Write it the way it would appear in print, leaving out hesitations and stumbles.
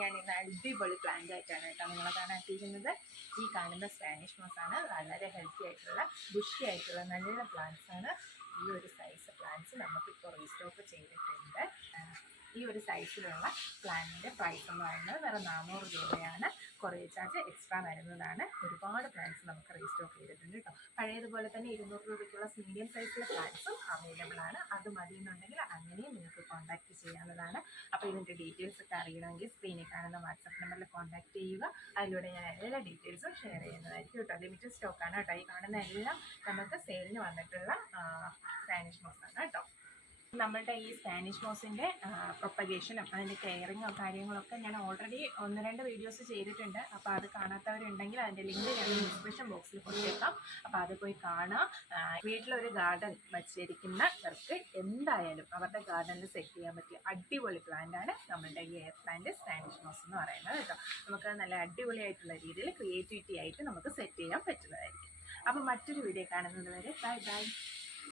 ഞാൻ ഇന്ന് അടിപൊളി പ്ലാന്റ് ആയിട്ടാണ് കേട്ടോ നിങ്ങളെ കാണാത്തിരിക്കുന്നത്. ഈ കാണുന്ന സ്പാനിഷ് മോസാണ്. വളരെ ഹെൽത്തി ആയിട്ടുള്ള ബുഷി ആയിട്ടുള്ള നല്ല പ്ലാന്റ്സ് ആണ്. ഈ ഒരു സൈസ് പ്ലാന്റ്സ് നമുക്കിപ്പോൾ റീസ്റ്റോക്ക് ചെയ്തിട്ടുണ്ട്. ഈ ഒരു സൈസിലുള്ള പ്ലാന്റിൻ്റെ പ്രൈസ് എന്ന് പറയുന്നത് വെറും 400 രൂപയാണ്. കൊറിയർ ചാർജ് എക്സ്ട്രാ വരുന്നതാണ്. ഒരുപാട് പ്ലാന്റ്സ് നമുക്ക് റീസ്റ്റോക്ക് ചെയ്തിട്ടുണ്ട് കേട്ടോ. പഴയതുപോലെ തന്നെ 200 രൂപയ്ക്കുള്ള മീഡിയം സൈസിലെ പ്ലാന്റ്സും അവൈലബിൾ ആണ്. അത് മതി എന്നുണ്ടെങ്കിൽ അങ്ങനെയും നിങ്ങൾക്ക് കോൺടാക്റ്റ് ചെയ്യാവുന്നതാണ്. അപ്പോൾ ഇതിൻ്റെ ഡീറ്റെയിൽസ് ഒക്കെ അറിയണമെങ്കിൽ സ്ക്രീനിൽ കാണുന്ന വാട്സാപ്പ് നമ്പറിൽ കോൺടാക്റ്റ് ചെയ്യുക. അതിലൂടെ ഞാൻ എല്ലാ ഡീറ്റെയിൽസും ഷെയർ ചെയ്യുന്നതായിരിക്കും കേട്ടോ. ലിമിറ്റഡ് സ്റ്റോക്കാണ് കേട്ടോ. ഈ കാണുന്ന എല്ലാം നമുക്ക് സെയിലിന് വന്നിട്ടുള്ള സ്പാനിഷ് മോസാണ് കേട്ടോ. നമ്മളുടെ ഈ സ്പാനിഷ് മോസിൻ്റെ പ്രൊപ്പഗേഷനും അതിൻ്റെ കെയറിങ്ങും കാര്യങ്ങളൊക്കെ ഞാൻ ഓൾറെഡി 1-2 വീഡിയോസ് ചെയ്തിട്ടുണ്ട്. അപ്പോൾ അത് കാണാത്തവരുണ്ടെങ്കിൽ അതിൻ്റെ ലിങ്ക് ഞാൻ ഡിസ്ക്രിപ്ഷൻ ബോക്സിൽ കൊടുത്തേക്കാം. അപ്പോൾ അത് പോയി കാണുക. വീട്ടിലൊരു ഗാർഡൻ വച്ചിരിക്കുന്നവർക്ക് എന്തായാലും അവരുടെ ഗാർഡനിൽ സെറ്റ് ചെയ്യാൻ പറ്റിയ അടിപൊളി പ്ലാന്റാണ് നമ്മളുടെ ഈ എയർ പ്ലാന്റ് സ്പാനിഷ് മോസ് എന്ന് പറയുന്നത് കേട്ടോ. നമുക്ക് നല്ല അടിപൊളിയായിട്ടുള്ള രീതിയിൽ ക്രിയേറ്റിവിറ്റി ആയിട്ട് നമുക്ക് സെറ്റ് ചെയ്യാൻ പറ്റുന്നതായിരിക്കും. അപ്പോൾ മറ്റൊരു വീഡിയോ കാണുന്നത് വരെ ബൈ ബൈ.